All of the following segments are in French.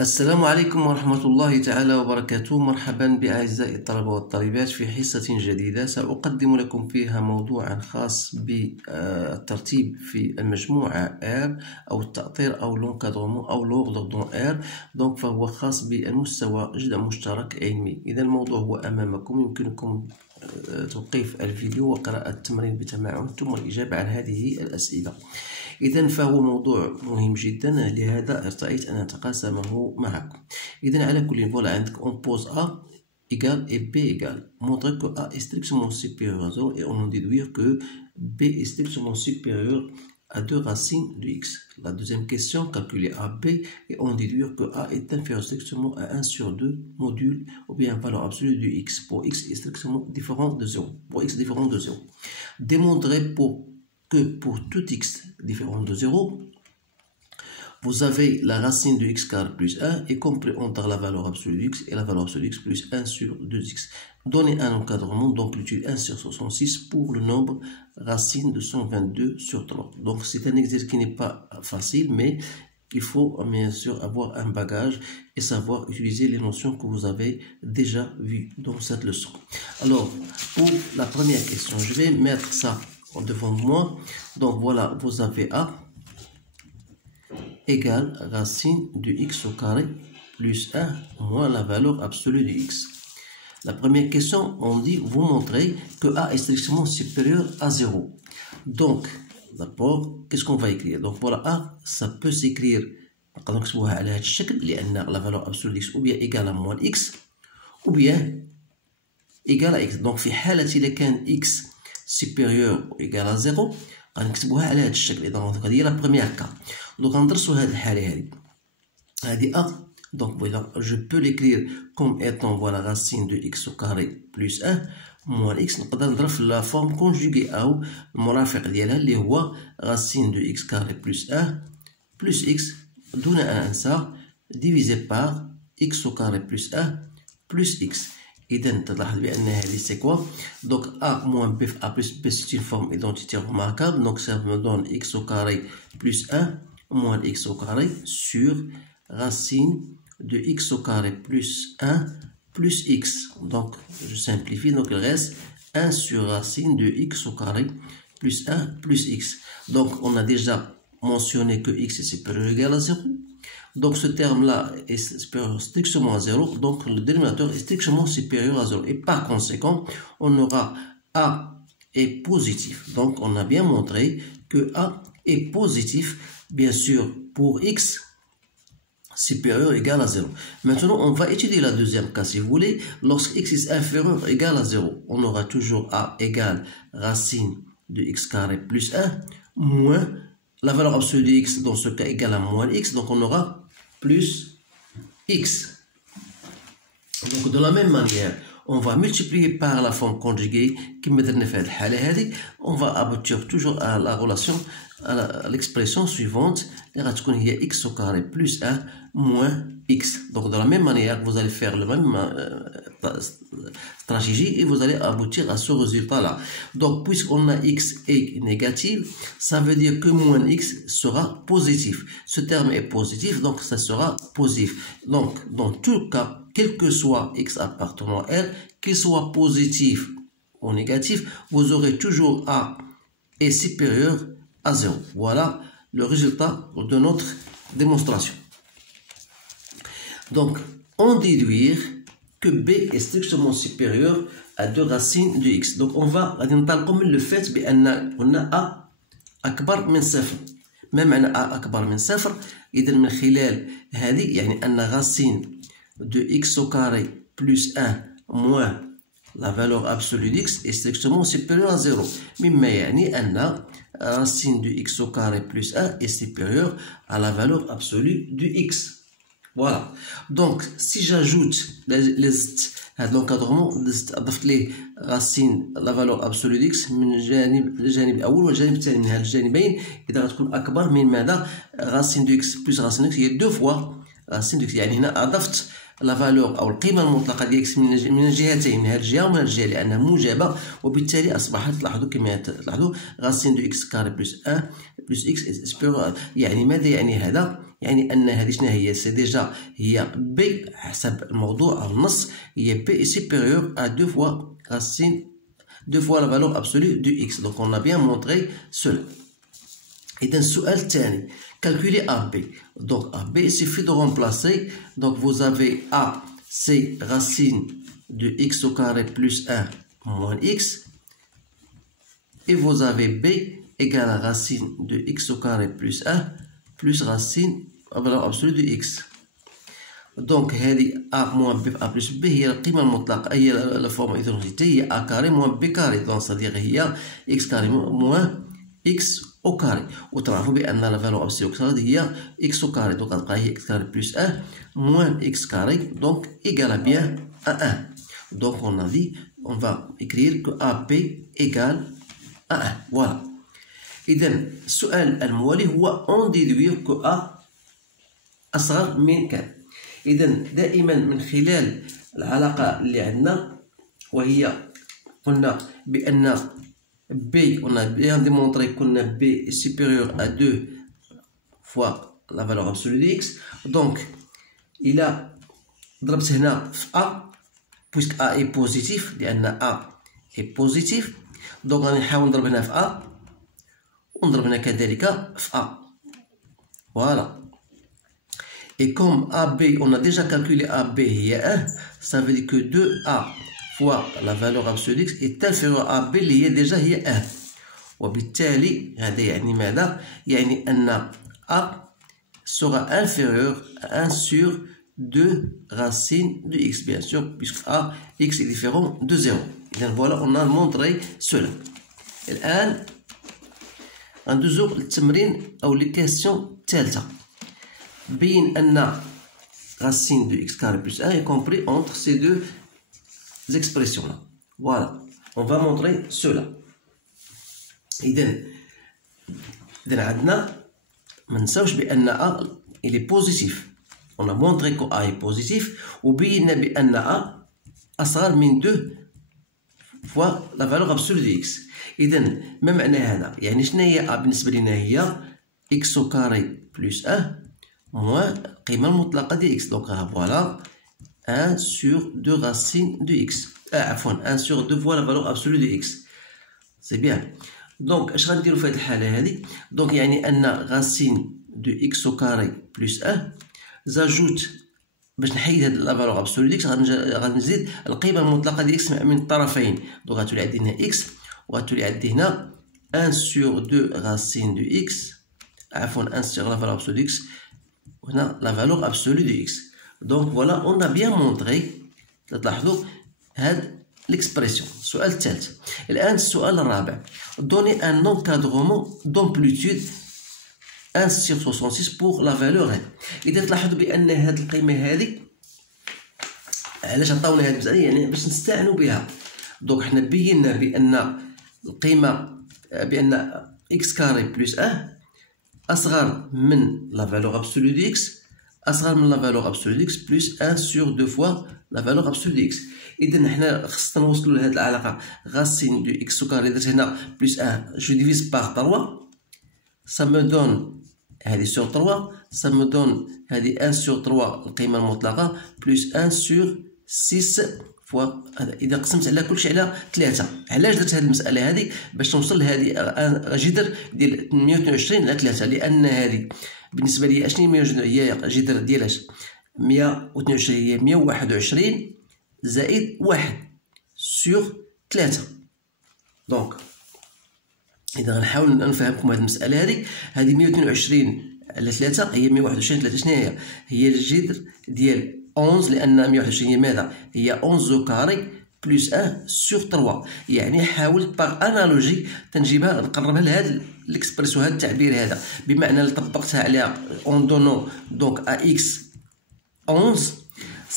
السلام عليكم ورحمة الله تعالى وبركاته. مرحبا بأعزائي الطلبة والطالبات في حصة جديدة سأقدم لكم فيها موضوعا خاص بالترتيب في المجموعة R أو التأطير أو l'encadrement أو l'ordre dans R. donc فهو خاص بالمستوى جدا مشترك علمي. إذا الموضوع هو أمامكم، يمكنكم توقيف الفيديو وقراءة التمرين بتمعن ثم الإجابة عن هذه الأسئلة. إذا فهو موضوع مهم جدا، لهذا ارتأيت أن أتقاسمه معكم. إذا على كل فوالا عندك on pose A égale et B égale. Montrer que A est strictement supérieur à 0 et on en déduire que B est strictement supérieur à 2 racines de x. La deuxième question, calculer AB et on déduire que A est inférieur strictement à 1 sur 2 module ou bien valeur absolue de x pour x est strictement différent de 0. Pour x différent de 0. Démontrer que pour tout x différent de 0, vous avez la racine de x carré plus 1 est compris entre la valeur absolue de x et la valeur absolue de x plus 1 sur 2x. Donnez un encadrement d'amplitude 1 sur 66 pour le nombre racine de 122 sur 3. Donc c'est un exercice qui n'est pas facile, mais il faut bien sûr avoir un bagage et savoir utiliser les notions que vous avez déjà vues dans cette leçon. Alors, pour la première question, je vais mettre ça devant moi. Donc voilà, vous avez A égale racine de x au carré plus 1 moins la valeur absolue de x. La première question, on dit, vous montrez que A est strictement supérieur à 0. Donc, d'abord, qu'est-ce qu'on va écrire? Donc voilà, A, ça peut s'écrire, donc la valeur absolue de x ou bien égale à moins x ou bien égale à x. Donc, في حالة إذا كان x supérieur ou égal à 0 غنكتبوها على هذا الشكل. اذا هذه هي لا بروميير كا. دونك غندرسوا هذه الحاله هذه A. donc voilà, je peux l'écrire comme étant voilà racine de x au carré plus 1 moins x. نقدر نضرب في la forme conjuguée او المرافق ديالها اللي هو racine de x carré plus 1 plus x دون ان انسى divisé par x au carré plus 1 plus x. إذا تلاحظ بأن هذه سي كوا. donc A moins B A plus B c'est une forme identitaire remarquable, donc ça me donne x au carré plus 1 moins x au carré sur racine de x au carré plus 1 plus x. donc je simplifie, donc il reste 1 sur racine de x au carré plus 1 plus x. donc on a déjà mentionné que x est supérieur ou égal à 0. Donc ce terme-là est supérieur strictement à 0, donc le dénominateur est strictement supérieur à 0. Et par conséquent, on aura A est positif. Donc on a bien montré que A est positif, bien sûr, pour x supérieur ou égal à 0. Maintenant, on va étudier la deuxième cas, si vous voulez. Lorsque x est inférieur ou égal à 0, on aura toujours A égale racine de x carré plus 1 moins la valeur absolue de x, dans ce cas égale à moins x, donc on aura plus x. Donc de la même manière, on va multiplier par la forme conjuguée qui me donne fait on va aboutir toujours à la relation, à l'expression suivante, x au carré plus 1 moins x. Donc de la même manière, vous allez faire le même stratégie et vous allez aboutir à ce résultat là. Donc puisqu'on a x est négatif, ça veut dire que moins x sera positif. Ce terme est positif, donc ça sera positif. Donc dans tout cas, quel que soit x appartenant à R, qu'il soit positif ou négatif, vous aurez toujours A est supérieur à 0. Voilà le résultat de notre démonstration. Donc, on déduire que B est strictement supérieur à 2 racines de x. Donc, on va نطلقوا من le fait بأن قلنا A أكبر من صفر. ما معنى A أكبر من صفر؟ إذا من خلال هذه يعني أن racine de x au carré plus 1 moins la valeur absolue de x est strictement supérieure à 0. مما يعني أن racine de x au carré plus 1 est supérieure à la valeur absolue de x. Voilà. Donc, si j'ajoute l'encadrement, أضفت ليه racine la valeur absolue de x من الجانب الأول والجانب الثاني من هذا الجانبين، إذا غتكون أكبر من ماذا؟ racine de x plus racine de x هي 2 fois racine de x. يعني هنا أضفت لا فالور او القيمه المطلقه ديال اكس من الجهتين، من هذه الجهه ومن هذه الجهه، لانها موجبه، وبالتالي اصبحت تلاحظوا كما تلاحظوا غاسين دو اكس كاري بلس 1 بلس اكس سبيرو. يعني ماذا يعني هذا؟ يعني أن هذه شنو هي؟ سي ديجا هي بي حسب الموضوع أو النص هي بي سوبيريور أ دو فوا راسين دو فوا لا فالور أبسولو دو إكس. دونك أون أ بيان مونطري سولا. إذا السؤال الثاني calculer AB. Donc AB il suffit de remplacer. Donc vous avez A c'est racine de x au carré plus 1 moins x. Et vous avez B égale à racine de x au carré plus 1 plus racine à valeur absolue de x. Donc هذه A moins B A plus B هي القيمة المطلقة هي la forme hydrogénée هي A carré moins B carré. Donc c'est-à-dire هي x carré moins x au carré. وتعرفوا بأن la valeur absolue au carré هي x au carré. Donc غتبقى هي x carré plus 1 moins x carré donc égale à bien à 1. Donc on a dit on va écrire que AB égale à 1. Voilà. إذا السؤال الموالي هو on déduire que A أصغر من كان. إذا دائما من خلال العلاقة اللي عندنا وهي قلنا بأن B on a bien démontré qu'on a B est supérieur à 2 fois la valeur absolue de x. Donc il a ضربت هنا في A puisque A est positif لأن A est positif. donc غادي نحاول نضرب هنا في A ونضرب هنا كذلك في A. voilà. Et comme AB, on a déjà calculé AB هي 1, ça veut dire que 2A fois la valeur absolue de x est inférieur à AB اللي هي déjà هي 1. وبالتالي هذا يعني ماذا؟ يعني أن A sera inférieur à 1 sur 2 racine de x, bien sûr, puisque A, x est différent de 0. Donc voilà, on a montré cela. الآن ندوزو للتمرين أو les questions الثالثة. بين أن racine de x carré plus 1 est compris entre ces deux expressions-là. Voilà, on va montrer cela. إذا عندنا ما نساوش بأن A il est positif. On a montré que A est positif وبينا بأن A أصغر من 2 fois la valeur absolue de x. إذا ما معنى هذا؟ يعني شنو هي A بالنسبة لنا؟ هي x au carré plus 1 moins القيمة المطلقة ديال x. donc voilà 1 sur 2 racine de x. عفوا 1 sur 2 fois la valeur absolue de x. c'est bien. donc اش غنديرو في هذه الحالة هذه؟ donc يعني أن racine de x au carré plus 1 زاجوت باش نحيد هاد لا فالور ابسولو ديك غادي نزيد القيمة المطلقة ديال x من الطرفين. donc غتولي عندي هنا x وغتولي عندي هنا 1 sur 2 racine de x عفوا 1 sur la valeur absolue de x وهنا la valeur absolue de x. donc voilà on a bien montré. تلاحظوا هاد l'expression. السؤال الثالث. الآن السؤال الرابع. donner un encadrement d'amplitude 1 sur 66 pour la valeur هذه. إذا تلاحظوا بأن هاد القيمة هذه علاش عطاونا هاد المسألة؟ يعني باش نستعنوا بها. donc حنا بينا بأن القيمة بأن x كاري بلس 1 أصغر من la valeur absolue de x أصغر من la valeur absolue de x plus 1 sur 2 fois la valeur absolue de x. إذا حنا خصنا نوصلوا لهاد العلاقة racine de x au carré درت هنا plus 1 je divise par 3 ça me donne هذه sur 3 ça me donne هذه 1 sur 3 القيمة المطلقة plus 1 sur 6 فوا إذا قسمت على كلشي على 3. علاش درت هذه المسألة هذه؟ باش نوصل لهذه جذر ديال 122 على 3 لأن هذه بالنسبة لي اشني 122 هي جذر ديال اش 122 هي 121 زائد 1 سور 3. دونك إذا غنحاول نفهمكم هذه المسألة هذه 122 على 3 هي 121 3 شنو هي؟ هي الجذر ديال 11 لأن 121 هي ماذا؟ هي 11 كاري بلس 1 سور 3. يعني حاولت باغ انالوجي تنجيبها نقربها لهذا الاكسبرسيون هذا التعبير هذا بمعنى اللي طبقتها عليها اون دونون دونك ا اكس 11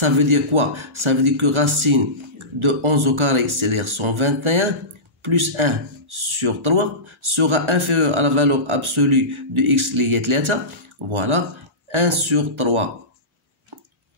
ça veut dire quoi? ça veut dire que racine de 11 au carré c'est-à-dire 121 plus 1 sur 3 sera inférieur à la valeur absolue de x اللي هي 3. voilà 1 sur 3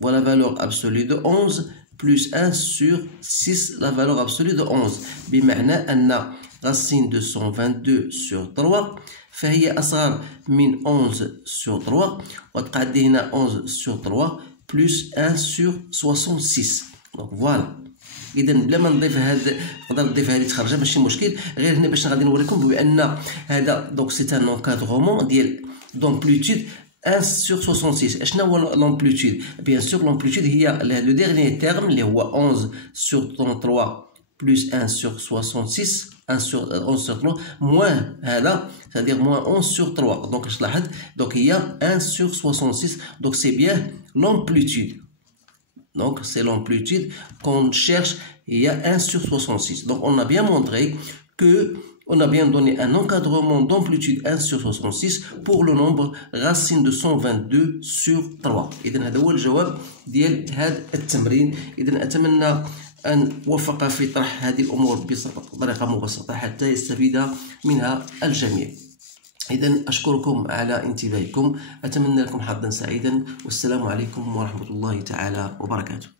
voilà la valeur absolue de 11 plus 1 sur 6 la valeur absolue de 11 بمعنى أن racine de 122 sur 3 فهي أصغر من 11 sur 3 وتبقى عندي هنا 11 sur 3 plus 1 sur 66. دونك فوالا. إذا بلا ما نضيف هاد نقدر نضيف هادي تخرجها ماشي مشكل، غير هنا باش غادي نوريكم بأن هذا دونك سي ان انكادغومون ديال دومبليتود 1 sur 66. اشنا هو لامبليتود؟ بيان سور لامبليتود هي لو ديرني تيرم اللي هو 11 sur 33 plus 1 sur 66 1 sur 11 sur 3 moins هذا c'est-à-dire moins 11 sur 3. donc je لاحظ donc il y a 1 sur 66. donc c'est bien l'amplitude. Donc c'est l'amplitude qu'on cherche. Il y a 1 sur 66. Donc on a bien montré que on a bien donné un encadrement d'amplitude 1 sur 66 pour le nombre racine de 122 sur 3. إذا هذا هو الجواب ديال هذا التمرين. إذا أتمنى أن وفق في طرح هذه الأمور بطريقة مبسطة حتى يستفيد منها الجميع. إذا أشكركم على انتباهكم، أتمنى لكم حظا سعيدا، والسلام عليكم ورحمة الله تعالى وبركاته.